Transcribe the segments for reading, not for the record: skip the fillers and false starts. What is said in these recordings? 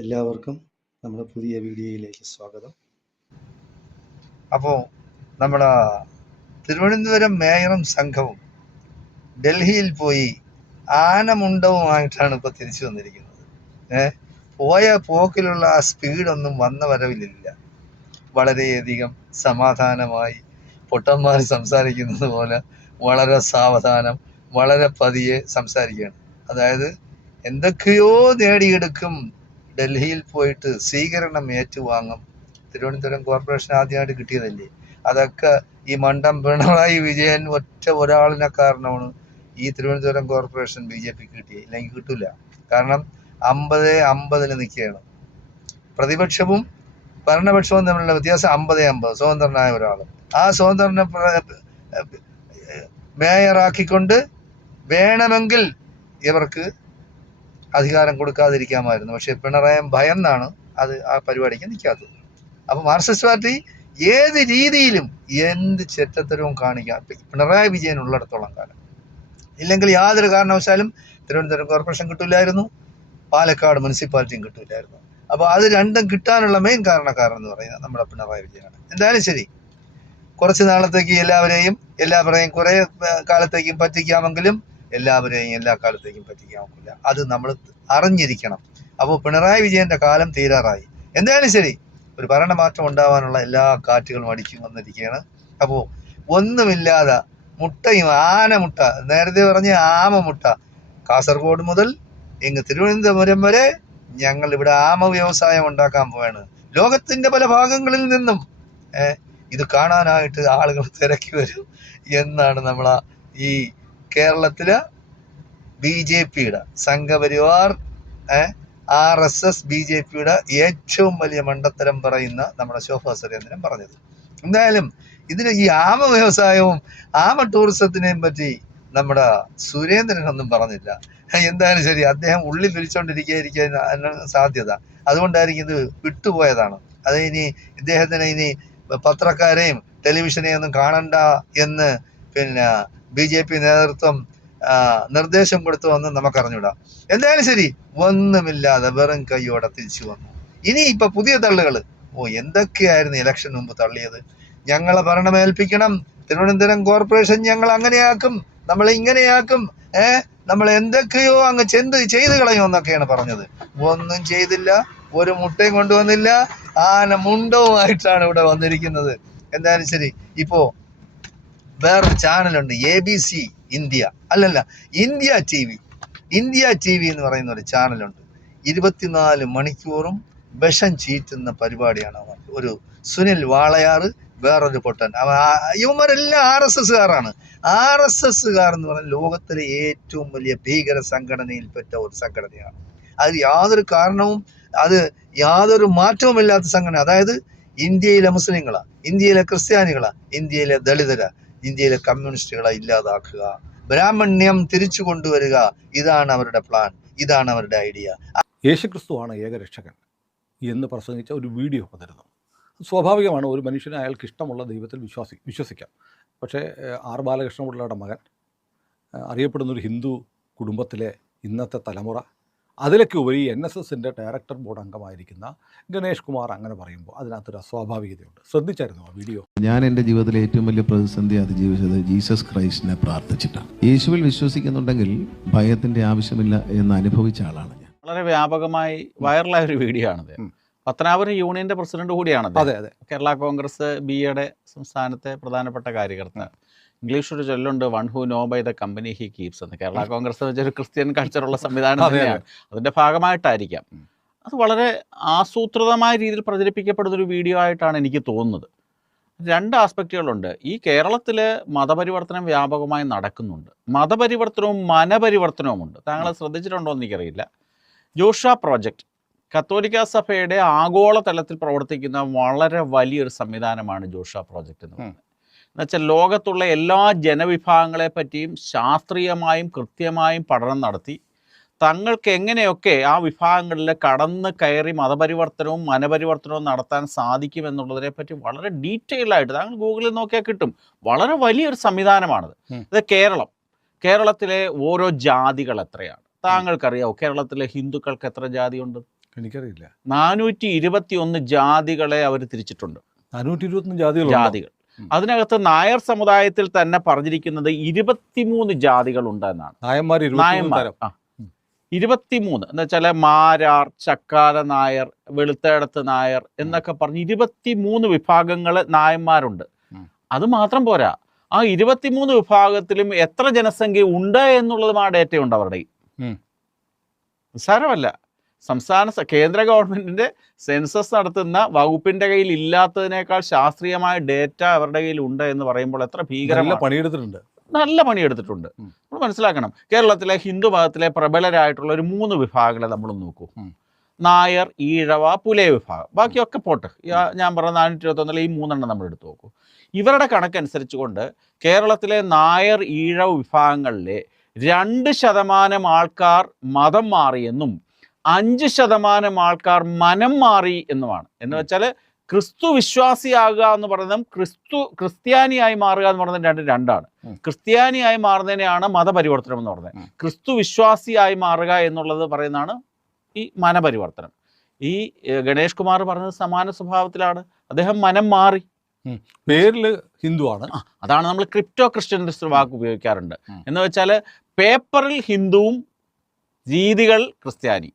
എല്ലാവർക്കും നമ്മുടെ പുതിയ വീഡിയോയിലേക്ക് സ്വാഗതം. അപ്പോൾ നമ്മുടെ തിരുവനന്തപുരം മേയറും സംഘവും ഡൽഹിയിൽ പോയി ആനമുണ്ടവുമായിട്ടാണ് ഇപ്പോൾ തിരിച്ചു വന്നിരിക്കുന്നത്. പോയ പോക്കിലുള്ള ആ സ്പീഡൊന്നും വന്ന വരവിലില്ല. വളരെയധികം സമാധാനമായി പൊട്ടന്മാർ സംസാരിക്കുന്നത് പോലെ വളരെ സാവധാനം, വളരെ പതിയെ സംസാരിക്കുകയാണ്. അതായത് എന്തൊക്കെയോ നേടിയെടുക്കും, ഡൽഹിയിൽ പോയിട്ട് സ്വീകരണം ഏറ്റുവാങ്ങും. തിരുവനന്തപുരം കോർപ്പറേഷൻ ആദ്യമായിട്ട് കിട്ടിയതല്ലേ. അതൊക്കെ ഈ മണ്ടം പിണറായി വിജയൻ ഒരാളിനെ കാരണമാണ് ഈ തിരുവനന്തപുരം കോർപ്പറേഷൻ BJP കിട്ടിയത്. ഇല്ലെങ്കിൽ കിട്ടില്ല. കാരണം 50-50 നിൽക്കുകയാണ്. പ്രതിപക്ഷവും ഭരണപക്ഷവും തമ്മിലുള്ള വ്യത്യാസം 50-50. സ്വതന്ത്രനായ ഒരാൾ ആ സ്വതന്ത്രനെ മേയറാക്കിക്കൊണ്ട് വേണമെങ്കിൽ ഇവർക്ക് അധികാരം കൊടുക്കാതിരിക്കാമായിരുന്നു. പക്ഷെ പിണറായി ഭയന്നാണ് അത് ആ പരിപാടിക്ക് നിൽക്കാത്തത്. അപ്പോൾ മാർക്സിസ്റ്റ് പാർട്ടി ഏത് രീതിയിലും എന്ത് ചെറ്റത്തരവും കാണിക്കാം പിണറായി വിജയൻ ഉള്ളിടത്തോളം കാലം. ഇല്ലെങ്കിൽ യാതൊരു കാരണവശാലും തിരുവനന്തപുരം കോർപ്പറേഷൻ കിട്ടില്ലായിരുന്നു, പാലക്കാട് മുനിസിപ്പാലിറ്റിയും കിട്ടില്ലായിരുന്നു. അപ്പോൾ അത് രണ്ടും കിട്ടാനുള്ള മെയിൻ കാരണക്കാരൻ എന്ന് പറയുന്നത് നമ്മുടെ പിണറായി വിജയനാണ്. എന്തായാലും ശരി, കുറച്ച് നാളത്തേക്ക് എല്ലാവരെയും കുറേ കാലത്തേക്കും പറ്റിക്കാമെങ്കിലും എല്ലാവരെയും എല്ലാ കാലത്തേക്കും പറ്റിക്കാൻ ഒക്കില്ല. അത് നമ്മൾ അറിഞ്ഞിരിക്കണം. അപ്പോൾ പിണറായി വിജയന്റെ കാലം തീരാറായി. എന്തായാലും ശരി, ഒരു ഭരണമാറ്റം ഉണ്ടാവാനുള്ള എല്ലാ കാറ്റുകളും അടിച്ചു വന്നിരിക്കുകയാണ്. അപ്പോൾ ഒന്നുമില്ലാതെ മുട്ടയും ആനമുട്ട, നേരത്തെ പറഞ്ഞ ആമമുട്ട, കാസർഗോഡ് മുതൽ ഇങ്ങ് തിരുവനന്തപുരം വരെ ഞങ്ങൾ ഇവിടെ ആമ വ്യവസായം ഉണ്ടാക്കാൻ പോവാണ്. ലോകത്തിന്റെ പല ഭാഗങ്ങളിൽ നിന്നും ഇത് കാണാനായിട്ട് ആളുകൾ തിരക്കി വരും എന്നാണ് നമ്മളെ ഈ കേരളത്തിലെ BJPയുടെ സംഘപരിവാർ RSS BJPയുടെ ഏറ്റവും വലിയ മണ്ടത്തരം പറയുന്ന നമ്മുടെ ശോഭാ സുരേന്ദ്രൻ പറഞ്ഞത്. എന്തായാലും ഇതിന് ഈ ആമ വ്യവസായവും ആമ ടൂറിസത്തിനെയും പറ്റി നമ്മുടെ സുരേന്ദ്രനൊന്നും പറഞ്ഞില്ല. എന്തായാലും ശരി, അദ്ദേഹം ഉള്ളിൽ വിളിച്ചോണ്ടിരിക്കാൻ സാധ്യത. അതുകൊണ്ടായിരിക്കും ഇത് വിട്ടുപോയതാണ്. അത് ഇദ്ദേഹത്തിന് ഇനി പത്രക്കാരെയും ടെലിവിഷനെയും ഒന്നും കാണണ്ട എന്ന് BJP നേതൃത്വം നിർദ്ദേശം കൊടുത്തു എന്ന് നമുക്കറിഞ്ഞൂടാ. എന്തായാലും ശരി, ഒന്നുമില്ലാതെ വെറും കൈയോടെ തിരിച്ചു വന്നു. ഇനി ഇപ്പൊ പുതിയ തള്ളുകൾ. എന്തൊക്കെയായിരുന്നു ഇലക്ഷൻ മുമ്പ് തള്ളിയത്? ഞങ്ങളെ ഭരണമേൽപ്പിക്കണം, തിരുവനന്തപുരം കോർപ്പറേഷൻ ഞങ്ങൾ അങ്ങനെയാക്കും, നമ്മൾ ഇങ്ങനെയാക്കും, നമ്മൾ എന്തൊക്കെയോ അങ്ങ് ചെയ്ത് കളയുമെന്നൊക്കെയാണ് പറഞ്ഞത്. ഒന്നും ചെയ്തില്ല, ഒരു മുട്ടയും കൊണ്ടുവന്നില്ല, ആന മുണ്ടവുമായിട്ടാണ് ഇവിടെ വന്നിരിക്കുന്നത്. എന്തായാലും ശരി, ഇപ്പോ വേറൊരു ചാനലുണ്ട്, ABC ഇന്ത്യ, ഇന്ത്യ TV എന്ന് പറയുന്ന ഒരു ചാനലുണ്ട്. 24 മണിക്കൂറും വിഷം ചീറ്റുന്ന പരിപാടിയാണ്. ഒരു സുനിൽ വാളയാറ്, വേറൊരു പൊട്ടൻ. ഇവന്മാരെല്ലാം RSSകാരാണ്. RSSകാർ എന്ന് പറഞ്ഞാൽ ലോകത്തിലെ ഏറ്റവും വലിയ ഭീകര സംഘടനയിൽപ്പെട്ട ഒരു സംഘടനയാണ്. അത് യാതൊരു മാറ്റവുമില്ലാത്ത സംഘടന. അതായത് ഇന്ത്യയിലെ മുസ്ലിങ്ങളാ, ഇന്ത്യയിലെ ക്രിസ്ത്യാനികളാ, ഇന്ത്യയിലെ ദളിതരാ, ഇന്ത്യയിലെ കമ്മ്യൂണിസ്റ്റുകളെ ഇല്ലാതാക്കുക, ബ്രാഹ്മണ്യം തിരിച്ചു കൊണ്ടുവരിക, ഇതാണ് അവരുടെ പ്ലാൻ, ഇതാണ് അവരുടെ ഐഡിയ. യേശുക്രിസ്തുവാണ് ഏകരക്ഷകൻ എന്ന് പ്രസംഗിച്ച ഒരു വീഡിയോ വന്നിരുന്നു. സ്വാഭാവികമാണ്, ഒരു മനുഷ്യന് അയാൾക്ക് ഇഷ്ടമുള്ള ദൈവത്തിൽ വിശ്വസിക്കാം. പക്ഷേ R ബാലകൃഷ്ണപിള്ളയുടെ മകൻ, അറിയപ്പെടുന്നൊരു ഹിന്ദു കുടുംബത്തിലെ ഇന്നത്തെ തലമുറ, അതിലൊക്കെ ഉപരി NSSൻ്റെ ഡയറക്ടർ ബോർഡ് അംഗമായിരിക്കുന്ന ഗണേഷ് കുമാർ അങ്ങനെ പറയുമ്പോൾ അതിനകത്തൊരു അസ്വാഭാവികതയുണ്ട്. ശ്രദ്ധിച്ചായിരുന്നു ആ വീഡിയോ? ഞാൻ എൻ്റെ ജീവിതത്തിലെ ഏറ്റവും വലിയ പ്രതിസന്ധി അതിജീവിച്ചത് ജീസസ് ക്രൈസ്റ്റിനെ പ്രാർത്ഥിച്ചിട്ടാണ്. യേശുവിൽ വിശ്വസിക്കുന്നുണ്ടെങ്കിൽ ഭയത്തിൻ്റെ ആവശ്യമില്ല എന്ന് അനുഭവിച്ച ആളാണ് ഞാൻ. വളരെ വ്യാപകമായി വൈറലായ ഒരു വീഡിയോ ആണത്. പത്തനാപുരം യൂണിയന്റെ പ്രസിഡന്റ് കൂടിയാണ്. അതെ. കേരള കോൺഗ്രസ് Bയുടെ സംസ്ഥാനത്തെ പ്രധാനപ്പെട്ട കാര്യകർത്ത. ഇംഗ്ലീഷ് ഒരു ചൊല്ലുണ്ട്, one who know by the company he keeps എന്ന്. കേരള കോൺഗ്രസ് വെച്ചൊരു ക്രിസ്ത്യൻ കൾച്ചറുള്ള സംവിധാനം തന്നെയാണ്. അതിന്റെ ഭാഗമായിട്ടായിരിക്കാം. അത് വളരെ ആസൂത്രിതമായ രീതിയിൽ പ്രചരിപ്പിക്കപ്പെടുന്നൊരു വീഡിയോ ആയിട്ടാണ് എനിക്ക് തോന്നുന്നത്. 2 ആസ്പെക്റ്റുകളുണ്ട്. ഈ കേരളത്തിൽ മതപരിവർത്തനം വ്യാപകമായി നടക്കുന്നുണ്ട്. മതപരിവർത്തനവും മനപരിവർത്തനവുമുണ്ട്. താങ്കൾ ശ്രദ്ധിച്ചിട്ടുണ്ടോ എന്ന് എനിക്കറിയില്ല. ജോഷുവ പ്രോജക്റ്റ് കത്തോലിക്ക സഭയുടെ ആഗോളതലത്തിൽ പ്രവർത്തിക്കുന്ന വളരെ വലിയൊരു സംവിധാനമാണ് ജോഷുവ പ്രോജക്റ്റ് എന്ന് പറയുന്നത്. എന്നുവെച്ചാൽ ലോകത്തുള്ള എല്ലാ ജനവിഭാഗങ്ങളെ പറ്റിയും ശാസ്ത്രീയമായും കൃത്യമായും പഠനം നടത്തി തങ്ങൾക്ക് എങ്ങനെയൊക്കെ ആ വിഭാഗങ്ങളിൽ കടന്ന് കയറി മതപരിവർത്തനവും മനപരിവർത്തനവും നടത്താൻ സാധിക്കുമെന്നുള്ളതിനെ പറ്റി വളരെ ഡീറ്റെയിൽഡായിട്ട് താങ്കൾ ഗൂഗിളിൽ നോക്കിയാൽ കിട്ടും. വളരെ വലിയൊരു സംവിധാനമാണിത്. ഇത് കേരളത്തിലെ ഓരോ ജാതികൾ എത്രയാണ് താങ്കൾക്കറിയാവോ? കേരളത്തിലെ ഹിന്ദുക്കൾക്ക് എത്ര ജാതിയുണ്ട്? എനിക്കറിയില്ല. 421 ജാതികളെ അവർ തിരിച്ചിട്ടുണ്ട്. 421 ജാതികൾ. അതിനകത്ത് നായർ സമുദായത്തിൽ തന്നെ പറഞ്ഞിരിക്കുന്നത് 23 ജാതികൾ ഉണ്ട് എന്നാണ്. നായന്മാർ 23 എന്ന് വെച്ചാൽ മാരാർ, ചക്കാല നായർ, വെളുത്തേടത്ത് നായർ എന്നൊക്കെ പറഞ്ഞ് 23 വിഭാഗങ്ങൾ നായന്മാരുണ്ട്. അത് മാത്രം പോരാ, ആ 23 വിഭാഗത്തിലും എത്ര ജനസംഖ്യ ഉണ്ട് എന്നുള്ളതും ആ ഡേറ്റ ഉണ്ട് അവരുടെ. നിസ്സാരമല്ല. കേന്ദ്ര ഗവൺമെന്റിന്റെ സെൻസസ് നടത്തുന്ന വകുപ്പിന്റെ കയ്യിൽ ഇല്ലാത്തതിനേക്കാൾ ശാസ്ത്രീയമായ ഡേറ്റ അവരുടെ കയ്യിൽ ഉണ്ട് എന്ന് പറയുമ്പോൾ എത്ര ഭീകരമായ പണിയെടുത്തിട്ടുണ്ട്. നല്ല പണിയെടുത്തിട്ടുണ്ട്. നമ്മൾ മനസ്സിലാക്കണം, കേരളത്തിലെ ഹിന്ദു മതത്തിലെ പ്രബലരായിട്ടുള്ള ഒരു 3 വിഭാഗങ്ങളെ നമ്മൾ നോക്കൂ. നായർ, ഈഴവ, പുലയ വിഭാഗം. ബാക്കിയൊക്കെ പോട്ട്, ഞാൻ പറഞ്ഞ 421 ഈ 3 നമ്മൾ എടുത്തു നോക്കൂ. ഇവരുടെ കണക്കനുസരിച്ചുകൊണ്ട് കേരളത്തിലെ നായർ, ഈഴവ വിഭാഗങ്ങളിലെ 2% ആൾക്കാർ മതം മാറിയെന്നും 5% ആൾക്കാർ മനം മാറി എന്നുമാണ്. എന്ന് വെച്ചാൽ ക്രിസ്തു വിശ്വാസിയാകുക എന്ന് പറയുന്നതും ക്രിസ്ത്യാനിയായി മാറുക എന്ന് പറയുന്നത് രണ്ടാണ്. ക്രിസ്ത്യാനിയായി മാറുന്നതിനെയാണ് മതപരിവർത്തനം എന്ന് പറയുന്നത്. ക്രിസ്തു വിശ്വാസിയായി മാറുക എന്നുള്ളത് പറയുന്നതാണ് ഈ മനപരിവർത്തനം. ഈ ഗണേഷ് കുമാർ പറഞ്ഞത് സമാന സ്വഭാവത്തിലാണ്. അദ്ദേഹം മനം മാറി, പേരില് ഹിന്ദുവാണ്. അതാണ് നമ്മൾ ക്രിപ്റ്റോ ക്രിസ്ത്യനിസ്റ്റ് വാക്ക് ഉപയോഗിക്കാറുണ്ട്. എന്ന് വെച്ചാൽ പേപ്പറിൽ ഹിന്ദുവും രീതികൾ ക്രിസ്ത്യാനി.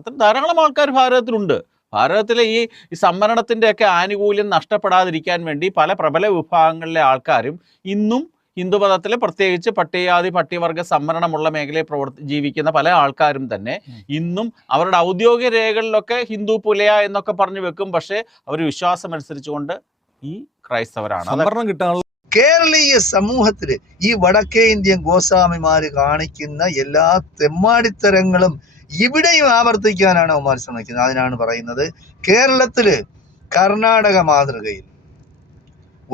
അത്ര ധാരാളം ആൾക്കാർ ഭാരതത്തിലുണ്ട്. ഭാരതത്തിലെ ഈ സംവരണത്തിൻ്റെയൊക്കെ ആനുകൂല്യം നഷ്ടപ്പെടാതിരിക്കാൻ വേണ്ടി പല പ്രബല വിഭാഗങ്ങളിലെ ആൾക്കാരും ഇന്നും ഹിന്ദുമതത്തിലെ പ്രത്യേകിച്ച് പട്ടികജാതി പട്ടികവർഗ സംവരണമുള്ള മേഖലയിൽ ജീവിക്കുന്ന പല ആൾക്കാരും തന്നെ ഇന്നും അവരുടെ ഔദ്യോഗിക രേഖകളിലൊക്കെ ഹിന്ദു പുലയ എന്നൊക്കെ പറഞ്ഞു വെക്കും. പക്ഷേ അവർ വിശ്വാസം അനുസരിച്ചുകൊണ്ട് ഈ ക്രൈസ്തവരാണ്. സംവരണം കിട്ടാനുള്ള കേരളീയ സമൂഹത്തില് ഈ വടക്കേ ഇന്ത്യൻ ഗോസ്വാമിമാര് കാണിക്കുന്ന എല്ലാ തെമ്മാടിത്തരങ്ങളും ഇവിടെയും ആവർത്തിക്കാനാണ് അവന്മാർ ശ്രമിക്കുന്നത്. അതിനാണ് പറയുന്നത്, കേരളത്തില് കർണാടക മാതൃകയിൽ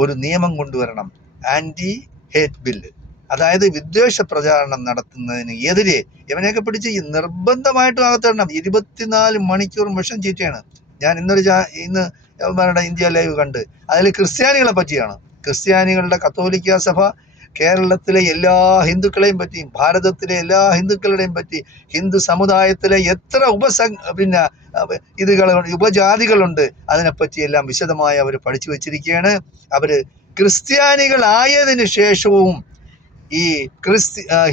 ഒരു നിയമം കൊണ്ടുവരണം, ആന്റി ഹേറ്റ് ബില്ല്. അതായത് വിദ്വേഷ പ്രചാരണം നടത്തുന്നതിന് എതിരെ ഇവനെയൊക്കെ പിടിച്ച് നിർബന്ധമായിട്ടും അകത്തിടണം. 24 മണിക്കൂറും വിഷം ചീറ്റയാണ്. ഞാൻ ഇന്ന് ഇന്ത്യ ലൈവ് കണ്ട് അതിൽ ക്രിസ്ത്യാനികളെ പറ്റിയാണ്. ക്രിസ്ത്യാനികളുടെ കത്തോലിക്ക സഭ കേരളത്തിലെ എല്ലാ ഹിന്ദുക്കളെയും പറ്റി, ഭാരതത്തിലെ എല്ലാ ഹിന്ദുക്കളുടെയും പറ്റി, ഹിന്ദു സമുദായത്തിലെ എത്ര ഉപജാതികളുണ്ട് അതിനെപ്പറ്റി എല്ലാം വിശദമായി അവർ പഠിച്ചു വച്ചിരിക്കുകയാണ്. അവര് ക്രിസ്ത്യാനികളായതിനു ശേഷവും ഈ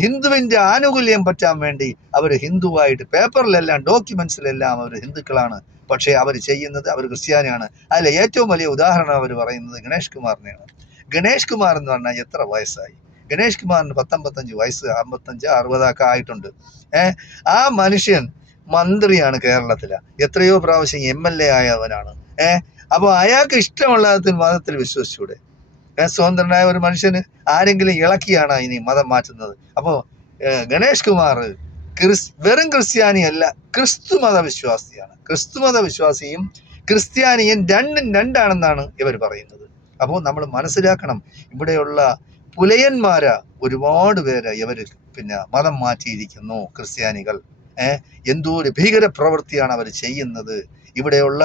ഹിന്ദുവിൻ്റെ ആനുകൂല്യം പറ്റാൻ വേണ്ടി അവർ ഹിന്ദുവായിട്ട് പേപ്പറിലെല്ലാം ഡോക്യുമെന്റ്സിലെല്ലാം അവർ ഹിന്ദുക്കളാണ്. പക്ഷേ അവർ ചെയ്യുന്നത് അവർ ക്രിസ്ത്യാനിയാണ്. അതിലെ ഏറ്റവും വലിയ ഉദാഹരണം അവർ പറയുന്നത് ഗണേഷ് കുമാറിനെയാണ്. ഗണേഷ് കുമാർ എന്ന് പറഞ്ഞാൽ എത്ര വയസ്സായി? ഗണേഷ് കുമാറിന് 55 വയസ്സ്, 55, 60 ആയിട്ടുണ്ട്. ആ മനുഷ്യൻ മന്ത്രിയാണ് കേരളത്തിലെ, എത്രയോ പ്രാവശ്യം MLA ആയവനാണ്. അപ്പോൾ അയാൾക്ക് ഇഷ്ടമുള്ള മതത്തിൽ വിശ്വസിച്ചൂടെ? സ്വതന്ത്രനായ ഒരു മനുഷ്യന് ആരെങ്കിലും ഇളക്കിയാണ് ഇനി മതം മാറ്റുന്നത്? അപ്പോൾ ഗണേഷ് കുമാർ വെറും ക്രിസ്ത്യാനിയല്ല, ക്രിസ്തു മതവിശ്വാസിയാണ്. ക്രിസ്തു മതവിശ്വാസിയും ക്രിസ്ത്യാനിയും രണ്ടാണെന്നാണ് ഇവർ പറയുന്നത്. അപ്പോൾ നമ്മൾ മനസ്സിലാക്കണം, ഇവിടെയുള്ള പുലയന്മാരാ ഒരുപാട് പേര് ഇവർ മതം മാറ്റിയിരിക്കുന്നു. ക്രിസ്ത്യാനികൾ എന്തോ ഒരു ഭീകര പ്രവൃത്തിയാണ് അവർ ചെയ്യുന്നത്. ഇവിടെയുള്ള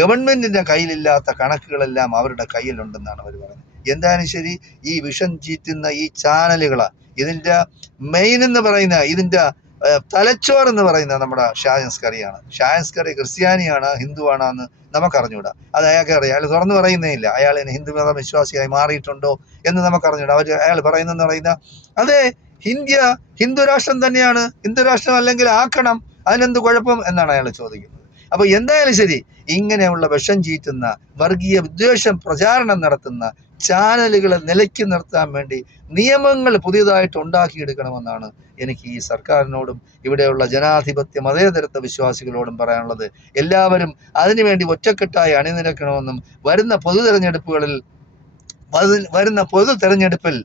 ഗവൺമെന്റിന്റെ കയ്യിലില്ലാത്ത കണക്കുകളെല്ലാം അവരുടെ കയ്യിലുണ്ടെന്നാണ് അവർ പറയുന്നത്. എന്തായാലും ശരി, ഈ വിഷം ചീറ്റുന്ന ഈ ചാനലുകളാ ഇതിന്റെ മെയിൻ എന്ന് പറയുന്ന, ഇതിന്റെ തലച്ചോറ് എന്ന് പറയുന്നത് നമ്മുടെ ഷായൻസ്കറിയാണ്. ഷായൻസ്കറി ക്രിസ്ത്യാനിയാണ് ഹിന്ദുവാണോ എന്ന് നമുക്കറിഞ്ഞൂടാ. അത് അയാൾക്ക് അറിയാം. അയാൾ തുറന്നു പറയുന്നേ ഇല്ല അയാൾ ഹിന്ദു മത വിശ്വാസിയായി മാറിയിട്ടുണ്ടോ എന്ന് നമുക്കറിഞ്ഞൂടാ. അയാൾ പറയുന്നതെന്ന് പറയുന്ന അതെ, ഹിന്ദു രാഷ്ട്രം തന്നെയാണ്, ഹിന്ദു രാഷ്ട്രം അല്ലെങ്കിൽ ആക്കണം, അതിനെന്ത് കുഴപ്പം എന്നാണ് അയാൾ ചോദിക്കുന്നത്. അപ്പൊ എന്തായാലും ശരി, ഇങ്ങനെയുള്ള വിഷം ചീറ്റുന്ന വർഗീയ വിദ്വേഷം പ്രചാരണം നടത്തുന്ന ചാനലുകളെ നിലയ്ക്ക് നിർത്താൻ വേണ്ടി നിയമങ്ങൾ പുതിയതായിട്ട് ഉണ്ടാക്കിയെടുക്കണമെന്നാണ് എനിക്ക് ഈ സർക്കാരിനോടും ഇവിടെയുള്ള ജനാധിപത്യ മതേതരത്വ വിശ്വാസികളോടും പറയാനുള്ളത്. എല്ലാവരും അതിനുവേണ്ടി ഒറ്റക്കെട്ടായി അണിനിരക്കണമെന്നും വരുന്ന പൊതു തെരഞ്ഞെടുപ്പിൽ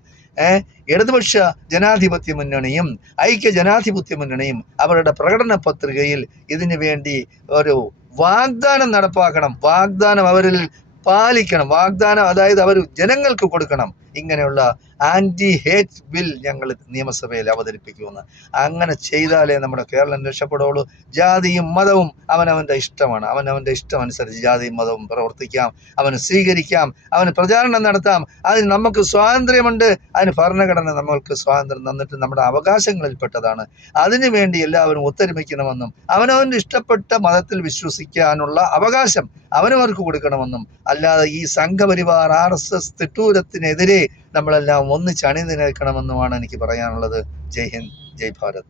ഇടതുപക്ഷ ജനാധിപത്യ മുന്നണിയും ഐക്യ ജനാധിപത്യ മുന്നണിയും അവരുടെ പ്രകടന പത്രികയിൽ ഇതിനു വേണ്ടി ഒരു വാഗ്ദാനം നടപ്പാക്കണം. വാഗ്ദാനം അവരിൽ പാലിക്കണം. വാഗ്ദാനം അതായത് അവർ ജനങ്ങൾക്ക് കൊടുക്കണം. ഇങ്ങനെയുള്ള ആൻറ്റി ഹേറ്റ് ബിൽ ഞങ്ങൾ നിയമസഭയിൽ അവതരിപ്പിക്കുമെന്ന്. അങ്ങനെ ചെയ്താലേ നമ്മുടെ കേരളം രക്ഷപ്പെടുള്ളൂ. ജാതിയും മതവും അവനവൻ്റെ ഇഷ്ടമാണ്. അവനവൻ്റെ ഇഷ്ടം അനുസരിച്ച് ജാതിയും മതവും പ്രവർത്തിക്കാം, അവന് സ്വീകരിക്കാം, അവന് പ്രചാരണം നടത്താം. അതിന് നമുക്ക് സ്വാതന്ത്ര്യമുണ്ട്. അതിന് ഭരണഘടന നമ്മൾക്ക് സ്വാതന്ത്ര്യം തന്നിട്ട് നമ്മുടെ അവകാശങ്ങളിൽപ്പെട്ടതാണ്. അതിനു വേണ്ടി എല്ലാവരും ഒത്തൊരുമിക്കണമെന്നും അവനവൻ്റെ ഇഷ്ടപ്പെട്ട മതത്തിൽ വിശ്വസിക്കാനുള്ള അവകാശം അവനവർക്ക് കൊടുക്കണമെന്നും, അല്ലാതെ ഈ സംഘപരിവാർ RSS തിട്ടൂരത്തിനെതിരെ നമ്മളെല്ലാം ഒന്നിച്ച് അണിനിരക്കണമെന്നുമാണ് എനിക്ക് പറയാനുള്ളത്. ജയ് ഹിന്ദ്, ജയ് ഭാരത്.